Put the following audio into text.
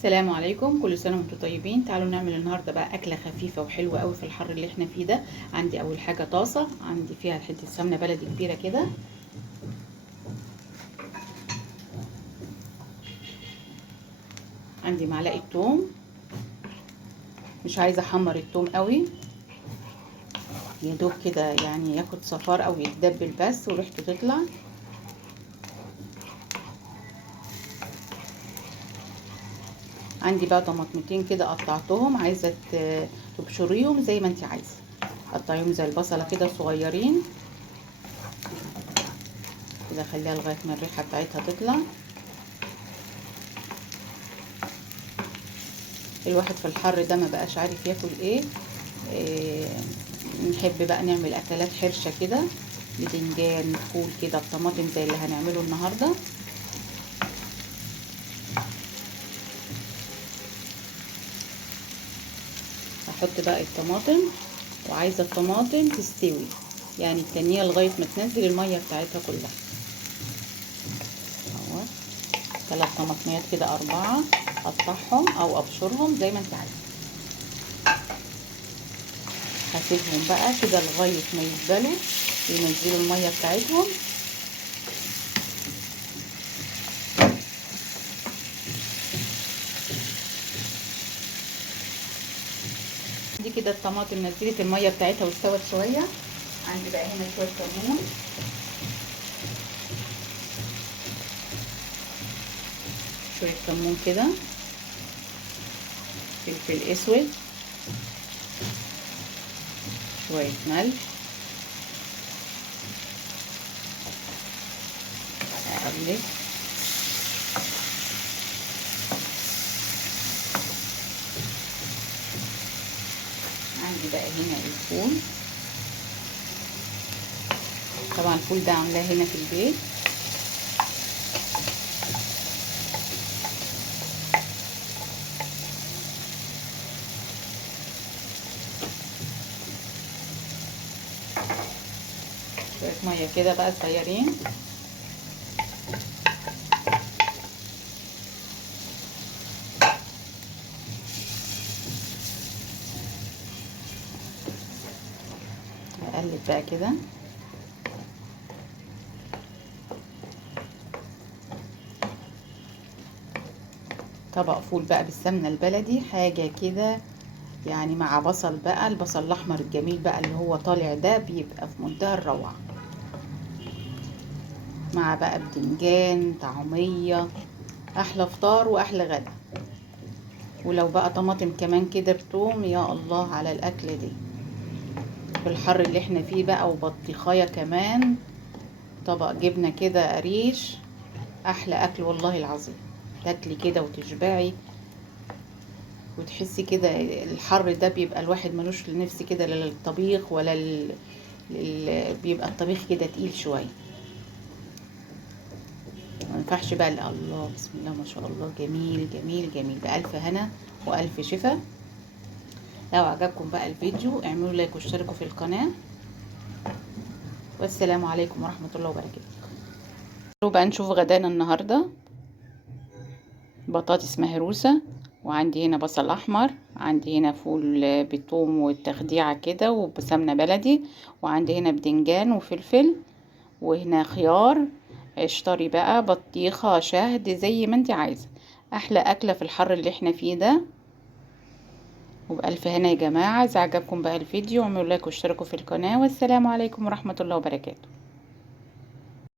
السلام عليكم، كل سنه وانتم طيبين. تعالوا نعمل النهارده بقى اكله خفيفه وحلوه قوي في الحر اللي احنا فيه ده. عندي اول حاجه طاسه، عندي فيها حته سمنه بلدي كبيره كده. عندي معلقه توم، مش عايزه احمر التوم قوي، يا دوب كده يعني ياخد صفار او يتدبل بس وريحته تطلع. عندي بقى طماطمتين كده قطعتهم، عايزه تبشريهم زي ما انت عايزه، قطعيهم زي البصله كده صغيرين كده، خليها لغايه ما الريحه بتاعتها تطلع. الواحد في الحر ده ما بقاش عارف ياكل ايه. نحب بقى نعمل اكلات حرشه كده، بدنجان فول كده بطماطم زي اللي هنعمله النهارده. هحط بقى الطماطم، وعايزه الطماطم تستوي يعني التانية لغايه ما تنزل الميه بتاعتها كلها. اهو 3 طماطميات كده 4، اقطعهم او ابشرهم زي ما انت عايزه. هسيبهم بقى كده لغايه ما يدبلوا وينزلوا الميه بتاعتهم. دي كده الطماطم نزلت الميه بتاعتها واستوت شويه. عندي بقى هنا شويه كمون، شويه كمون كده، فلفل اسود، شويه ملح، اقلب. عندي بقى هنا الفول، طبعا الفول ده عاملاه هنا في البيت. شويه ميه كده بقى صغيرين. اقلب بقى كده. طبق فول بقى بالسمنه البلدي، حاجه كده يعني، مع بصل بقى، البصل الاحمر الجميل بقى اللي هو طالع ده بيبقى في منتهى الروعه، مع بقى بدنجان طعميه، احلى فطار واحلى غدا. ولو بقى طماطم كمان كده بتوم، يا الله على الاكله دي في الحر اللي احنا فيه بقى، وبطيخايه كمان، طبق جبنه كده قريش، احلى اكل والله العظيم. تاكلي كده وتشبعي وتحسي كده. الحر ده بيبقى الواحد ملوش نفس كده لا للطبيخ ولا بيبقى الطبيخ كده تقيل شويه، ما ينفعش بقى. الله بسم الله ما شاء الله، جميل جميل جميل، بألف هنا وألف شفا. لو عجبكم بقى الفيديو اعملوا لايك واشتركوا في القناة، والسلام عليكم ورحمة الله وبركاته. بقى نشوف غدانا النهاردة. بطاطس مهروسة، وعندي هنا بصل احمر، عندي هنا فول بثوم والتخديعة كده وبسمنة بلدي، وعندي هنا بدنجان وفلفل، وهنا خيار، اشتري بقى بطيخة شهد زي ما انت عايزة. احلى اكلة في الحر اللي احنا فيه ده، وبألف هنا يا جماعة. اذا عجبكم بقى الفيديو اعملوا لايك واشتركوا في القناة، والسلام عليكم ورحمة الله وبركاته.